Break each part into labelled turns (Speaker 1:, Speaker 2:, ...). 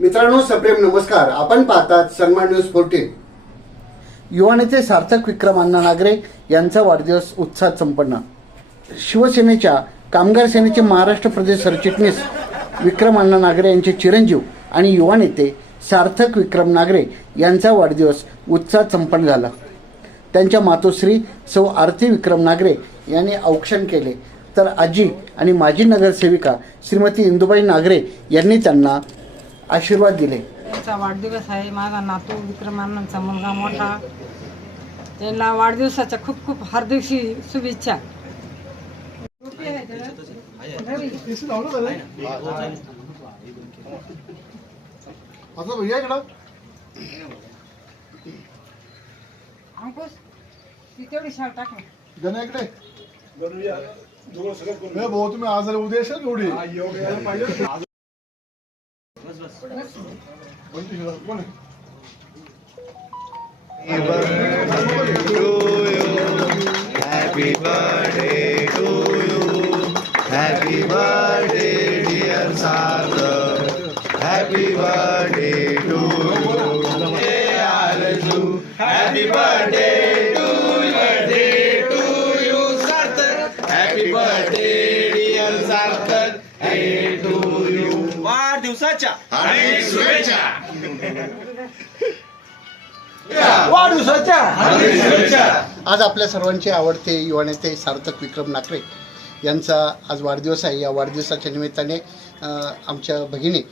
Speaker 1: मित्रांनो सप्रेम नमस्कार. आपण पाहतात सन्मान न्यूज फोर्टीन युवा नेते सार्थक विक्रम अण्णा नागरे यांचा वाढदिवस उत्साहात संपन्न. शिवसेनेच्या कामगार सेनेचे महाराष्ट्र प्रदेश सरचिटणीस विक्रम अण्णा नागरे यांचे चिरंजीव आणि युवा नेते सार्थक विक्रम नागरे यांचा वाढदिवस उत्साहात संपन्न झाला. त्यांच्या मातोश्री सौ आरती विक्रम नागरे यांनी औक्षण केले. तर आजी आणि माजी नगरसेविका श्रीमती इंदुबाई नागरे यांनी त्यांना आशीर्वाद दिले.
Speaker 2: त्यांचा वाढदिवस आहे. माझा नातू विक्रमानंदचा मुलगा मोठा. त्यांना वाढदिवसाच्या खूप खूप हार्दिक शु- शुभेच्छा अंकुश ती तेवढी शाळ टाक ना.
Speaker 3: गण्या इकडे. भाऊ तुम्ही आज आले उद्या येशाल एवढी?
Speaker 4: Happy birthday to you. Happy birthday, dear Sarthak. Happy birthday to you. Hey, Arzu. Happy birthday to you. Birthday to you, Sarthak. Happy birthday, वाढदिवसाच्या शुभेच्छा. वाढदिवसाच्या. शुभेच्छा.
Speaker 1: आज आपल्या सर्वांचे आवडते युवा नेते सार्थक विक्रम नागरे यांचा आज वाढदिवस आहे. या वाढदिवसाच्या निमित्ताने आमच्या भगिनी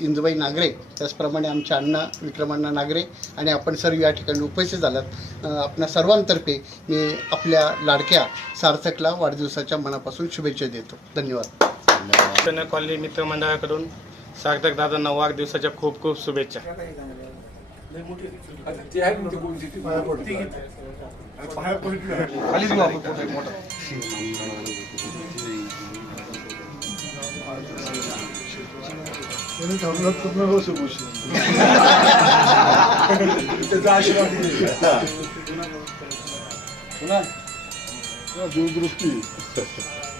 Speaker 1: इंदुबाई नागरे त्याचप्रमाणे आमच्या अण्णा विक्रमांना नागरे आणि आपण सर्व या ठिकाणी उपस्थित झालात. आपल्या सर्वांतर्फे मी आपल्या लाडक्या सार्थकला वाढदिवसाच्या मनापासून शुभेच्छा देतो. धन्यवाद.
Speaker 5: कॉलनी मित्रमंडळाकडून सार्थक दादांना वाढदिवसाच्या खूप खूप शुभेच्छा.
Speaker 3: पाया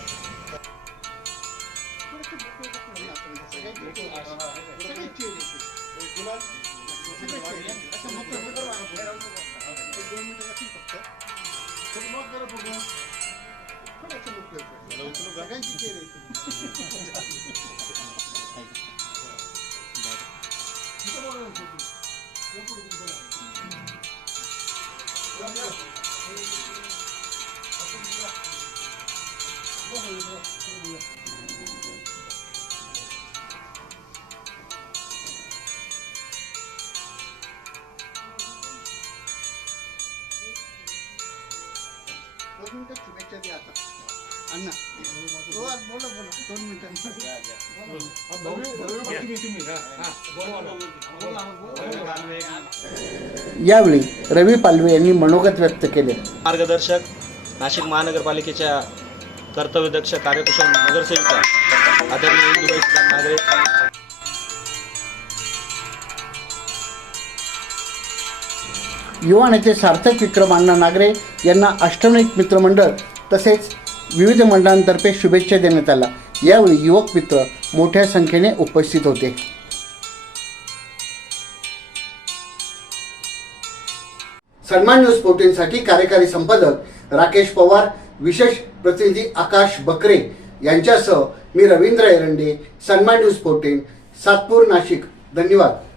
Speaker 3: あんな。
Speaker 1: दोन मिनिटं. यावेळी रवी पालवे यांनी मनोगत व्यक्त केले.
Speaker 6: मार्गदर्शक नाशिक महानगरपालिकेच्या कर्तव्यदक्ष कार्यकुशल नगरसेविका आदरणीय सुदाम नागरे.
Speaker 1: युवा नेते सार्थक विक्रम अण्णा नागरे यांना अष्टमिक मित्रमंडळ तसेच विविध मंडळांतर्फे शुभेच्छा देण्यात आल्या. यावेळी युवक मित्र मोठ्या संख्येने उपस्थित होते. सन्मान न्यूज फोर्टीनसाठी कार्यकारी संपादक राकेश पवार विशेष प्रतिनिधी आकाश बकरे यांच्यासह मी रवींद्र एरंडे सन्मान न्यूज फोर्टीन सातपूर नाशिक. धन्यवाद.